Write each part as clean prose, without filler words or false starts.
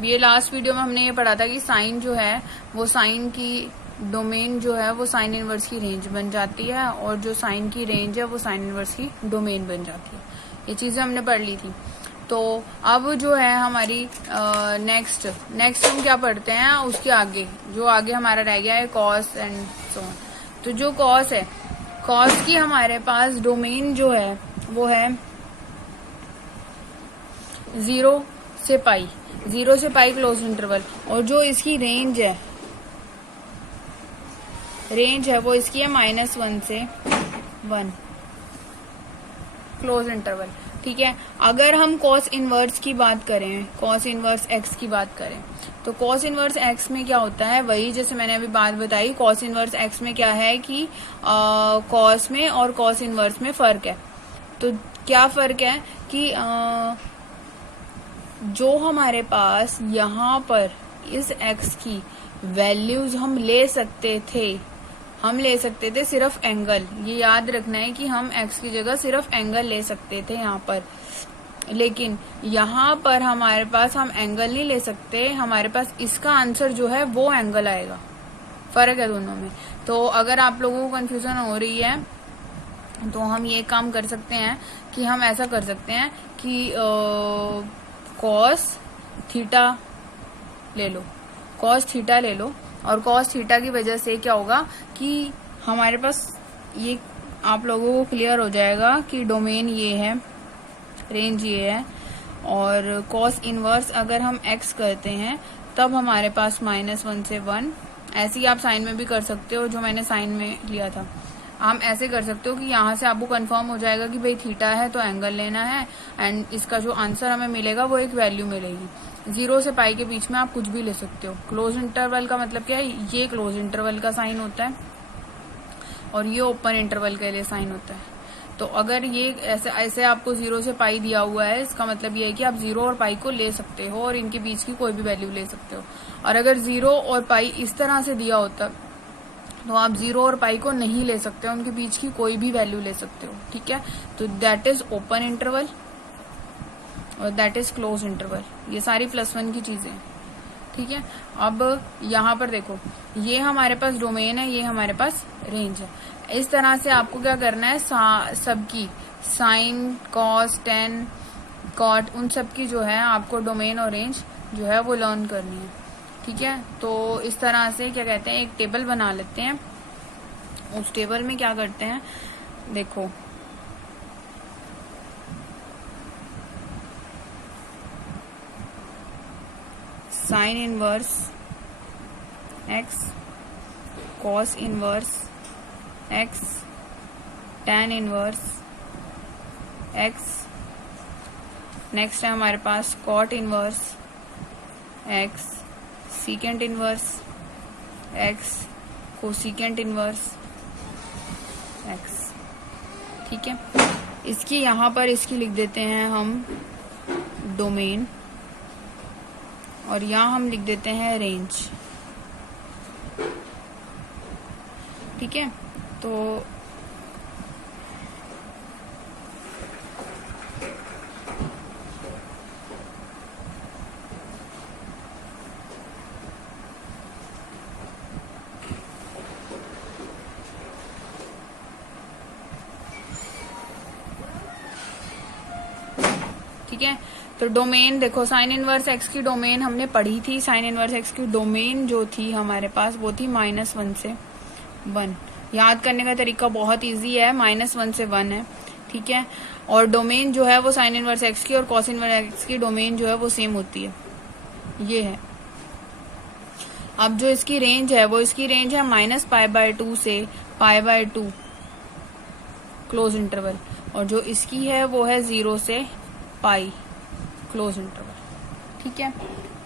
ये last video में हमने ये पढ़ा था कि साइन जो है वो साइन की डोमेन जो है वो साइन इनवर्स की रेंज बन जाती है, और जो साइन की रेंज है वो साइन इनवर्स की डोमेन बन जाती है। ये चीजें हमने पढ़ ली थी। तो अब जो है हमारी नेक्स्ट हम क्या पढ़ते हैं, उसके आगे जो आगे हमारा रह गया है कॉस एंड सो ऑन। तो जो कॉस है, कॉस की हमारे पास डोमेन जो है वो है 0 से पाई, 0 से पाई क्लोज इंटरवल, और जो इसकी रेंज है वो इसकी है -1 से 1 क्लोज इंटरवल। ठीक है। अगर हम कॉस इनवर्स की बात करें, कॉस इनवर्स एक्स की बात करें, तो कॉस इनवर्स एक्स में क्या होता है, वही जैसे मैंने अभी बात बताई, कॉस इनवर्स एक्स में क्या है कि कॉस में और कॉस इनवर्स में फर्क है। तो क्या फर्क है कि जो हमारे पास यहाँ पर इस एक्स की वैल्यूज हम ले सकते थे सिर्फ एंगल। ये याद रखना है कि हम एक्स की जगह सिर्फ एंगल ले सकते थे यहाँ पर, लेकिन यहाँ पर हमारे पास हम एंगल नहीं ले सकते, हमारे पास इसका आंसर जो है वो एंगल आएगा। फर्क है दोनों में। तो अगर आप लोगों को कंफ्यूजन हो रही है तो हम ये काम कर सकते हैं कि हम ऐसा कर सकते हैं कि कॉस थीटा ले लो, और कॉस थीटा की वजह से क्या होगा कि हमारे पास ये आप लोगों को क्लियर हो जाएगा कि डोमेन ये है, रेंज ये है, और कॉस इनवर्स अगर हम एक्स करते हैं तब हमारे पास -1 से 1। ऐसे ही आप साइन में भी कर सकते हो, जो मैंने साइन में लिया था। हम ऐसे कर सकते हो कि यहाँ से आपको कंफर्म हो जाएगा कि भाई थीटा है तो एंगल लेना है, एंड इसका जो आंसर हमें मिलेगा वो एक वैल्यू मिलेगी। 0 से पाई के बीच में आप कुछ भी ले सकते हो। क्लोज इंटरवल का मतलब क्या है, ये क्लोज इंटरवल का साइन होता है और ये ओपन इंटरवल के लिए साइन होता है। तो अगर ये ऐसे आपको 0 से पाई दिया हुआ है, इसका मतलब ये है कि आप 0 और पाई को ले सकते हो और इनके बीच की कोई भी वैल्यू ले सकते हो। और अगर 0 और पाई इस तरह से दिया होता तो आप 0 और पाई को नहीं ले सकते, उनके बीच की कोई भी वैल्यू ले सकते हो। ठीक है। तो दैट इज ओपन इंटरवल और दैट इज क्लोज इंटरवल। ये सारी +1 की चीजें हैं। ठीक है। अब यहाँ पर देखो, ये हमारे पास डोमेन है, ये हमारे पास रेंज है। इस तरह से आपको क्या करना है, सबकी साइन, कॉस, टेन, कॉट, उन सब की जो है आपको डोमेन और रेंज जो है वो लर्न करनी है। ठीक है। तो इस तरह से क्या कहते हैं, एक टेबल बना लेते हैं। उस टेबल में क्या करते हैं, देखो sine inverse x, cos inverse x, tan inverse x, next है हमारे पास cot inverse x, secant inverse x, cosecant inverse x. ठीक है। इसकी यहाँ पर इसकी लिख देते हैं हम डोमेन, और यहाँ हम लिख देते हैं रेंज। ठीक है। तो ठीक है। तो डोमेन देखो, साइन इनवर्स एक्स की डोमेन हमने पढ़ी थी। साइन इनवर्स एक्स की डोमेन जो थी हमारे पास वो थी -1 से 1। याद करने का तरीका बहुत इजी है, -1 से 1 है। ठीक है। और डोमेन जो है वो साइन इनवर्स एक्स की और कॉस इनवर्स एक्स की डोमेन जो है वो सेम होती है, ये है। अब जो इसकी रेंज है वो इसकी रेंज है -π/2 से π/2 क्लोज इंटरवल, और जो इसकी है वो है 0 से पाई क्लोज इंटरवल। ठीक है।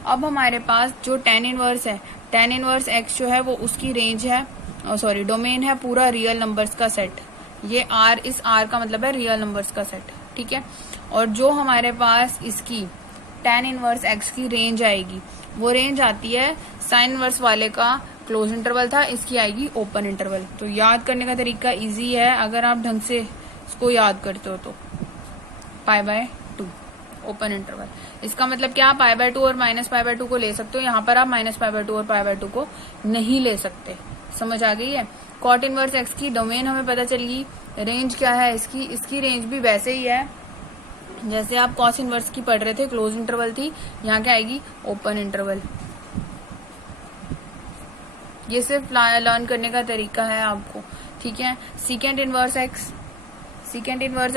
अब हमारे पास जो टेन इनवर्स है, टेन इनवर्स एक्स जो है वो उसकी रेंज है, सॉरी डोमेन है पूरा रियल नंबर्स का सेट। ये आर, इस आर का मतलब है रियल नंबर्स का सेट। ठीक है। और जो हमारे पास इसकी टेन इनवर्स एक्स की रेंज आएगी, वो रेंज आती है साइन इनवर्स वाले का क्लोज इंटरवल था, इसकी आएगी ओपन इंटरवल। तो याद करने का तरीका इजी है, अगर आप ढंग से इसको याद करते हो तो π/2। Open interval. इसका मतलब क्या, पाई बाय 2 और माइनस पाई बाय 2 को ले सकते हो, यहाँ पर आप माइनस पाई बाय 2 और पाई बाय 2 को नहीं ले सकते। समझ आ गई है। कॉट इनवर्स एक्स की डोमेन हमें पता चली, रेंज क्या है इसकी रेंज भी वैसे ही है जैसे आप कॉस इनवर्स की पढ़ रहे थे, क्लोज इंटरवल थी, यहाँ क्या आएगी, ओपन इंटरवल। ये सिर्फ लर्न करने का तरीका है आपको, ठीक है। सीकेंट इनवर्स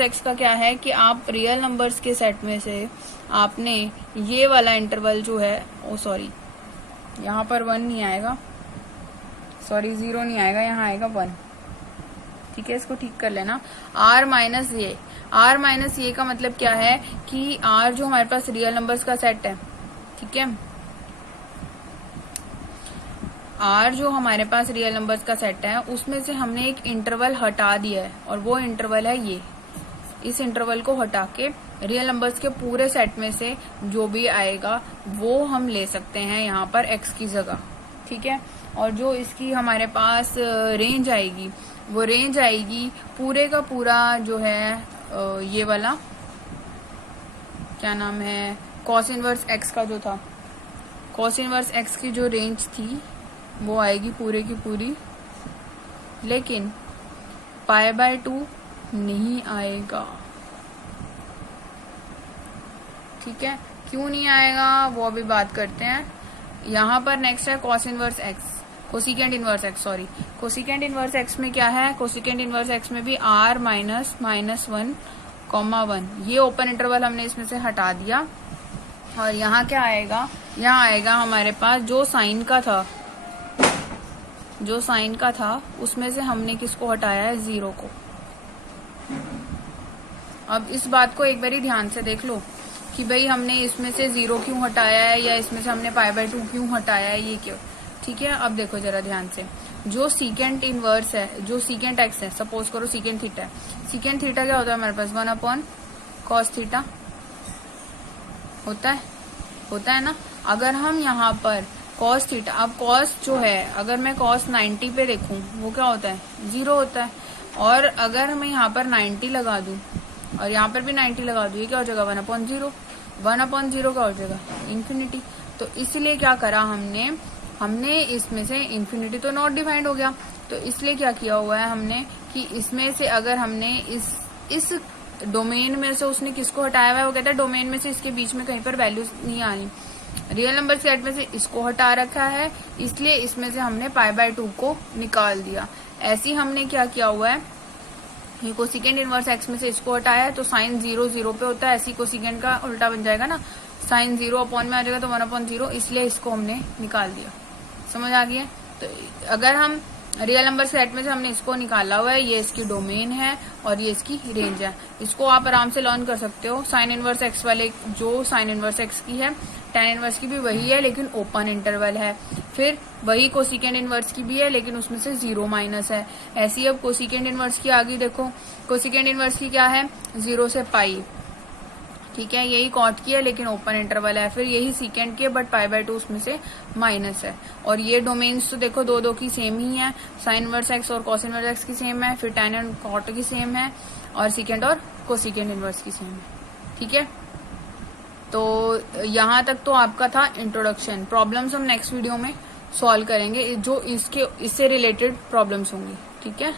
एक्स का क्या है कि आप रियल नंबर्स के सेट में से आपने ये वाला इंटरवल जो है, ओ सॉरी यहाँ पर 1 नहीं आएगा, सॉरी 0 नहीं आएगा, यहाँ आएगा 1, ठीक है। इसको ठीक कर लेना। आर माइनस ये का मतलब क्या है कि आर जो हमारे पास रियल नंबर्स का सेट है, ठीक है, आर जो हमारे पास रियल नंबर्स का सेट है उसमें से हमने एक इंटरवल हटा दिया है और वो इंटरवल है ये। इस इंटरवल को हटा के रियल नंबर्स के पूरे सेट में से जो भी आएगा वो हम ले सकते हैं यहाँ पर एक्स की जगह, ठीक है। और जो इसकी हमारे पास रेंज आएगी वो रेंज आएगी पूरे का पूरा जो है ये वाला क्या नाम है, कॉस इनवर्स एक्स का जो था, कॉस इनवर्स एक्स की जो रेंज थी वो आएगी पूरे की पूरी, लेकिन पाई बाय 2 नहीं आएगा, ठीक है। क्यों नहीं आएगा वो अभी बात करते हैं। यहाँ पर नेक्स्ट है cos inverse x, cosecant inverse x, sorry cosecant inverse x में क्या है, कोसिकेंट इनवर्स एक्स में भी आर माइनस -1, 1, ये ओपन इंटरवल हमने इसमें से हटा दिया और यहाँ क्या आएगा, यहाँ आएगा हमारे पास जो साइन का था उसमें से हमने किसको हटाया है, 0 को। अब इस बात को एक बारी ध्यान से देख लो कि भाई हमने इसमें से 0 क्यों हटाया है या इसमें से हमने पाई बाय 2 क्यों हटाया है, ये क्यों, ठीक है। अब देखो जरा ध्यान से, जो सीकेंट इनवर्स है, जो सीकेंट एक्स है, सपोज करो सीकेंट थीटा है, सीकेंट थीटा क्या होता है हमारे पास, 1/cos थीटा होता है ना। अगर हम यहाँ पर cos थीटा, अब cos जो है अगर मैं cos 90 पे देखूं वो क्या होता है, 0 होता है। और अगर मैं यहाँ पर 90 लगा दूं और यहाँ पर भी 90 लगा दूं, ये क्या हो जाएगा, 1/0 क्या हो जाएगा, इन्फिनिटी। तो इसलिए क्या करा हमने इसमें से इन्फिनिटी तो नॉट डिफाइंड हो गया, तो इसलिए क्या किया हुआ है हमने कि इसमें से अगर हमने इस डोमेन में से उसने किसको हटाया हुआ है, वो कहता है डोमेन में से इसके बीच में कहीं पर वैल्यूज नहीं आनी, रियल नंबर सेट में से इसको हटा रखा है, इसलिए इसमें से हमने पाई बाय 2 को निकाल दिया। ऐसे हमने क्या किया हुआ है, ये कोसिकेंट इनवर्स एक्स में से इसको हटाया है तो साइन 0 0 पे होता है, ऐसी कोसिकेंट का उल्टा बन जाएगा ना, साइन 0 अपॉन में आ जाएगा तो 1/0, इसलिए इसको हमने निकाल दिया। समझ आ गई है। तो अगर हम रियल नंबर सेट में से हमने इसको निकाला हुआ है, ये इसकी डोमेन है और ये इसकी रेंज है, इसको आप आराम से लर्न कर सकते हो। साइन इनवर्स एक्स वाले जो साइन इनवर्स एक्स की है, tan इनवर्स की भी वही है लेकिन ओपन इंटरवल है, फिर वही कोसिकेंट इनवर्स की भी है लेकिन उसमें से 0 माइनस है। ऐसी अब कोसिकेंट इनवर्स की आगे देखो, कोसिकेंट इनवर्स की क्या है, 0 से पाई, ठीक है, यही कॉट की है लेकिन ओपन इंटरवल है, फिर यही सीकेंट की है बट पाई बाय 2 उसमें से माइनस है। और ये डोमेन्स तो देखो दो की सेम ही है, साइन इनवर्स एक्स और कॉस इनवर्स एक्स की सेम है, फिर tan एंड कॉट की सेम है और सीकेंट और कोसिकेंट इनवर्स की सेम है, ठीक है। तो यहाँ तक तो आपका था इंट्रोडक्शन। प्रॉब्लम्स हम नेक्स्ट वीडियो में सॉल्व करेंगे जो इससे रिलेटेड प्रॉब्लम्स होंगी, ठीक है।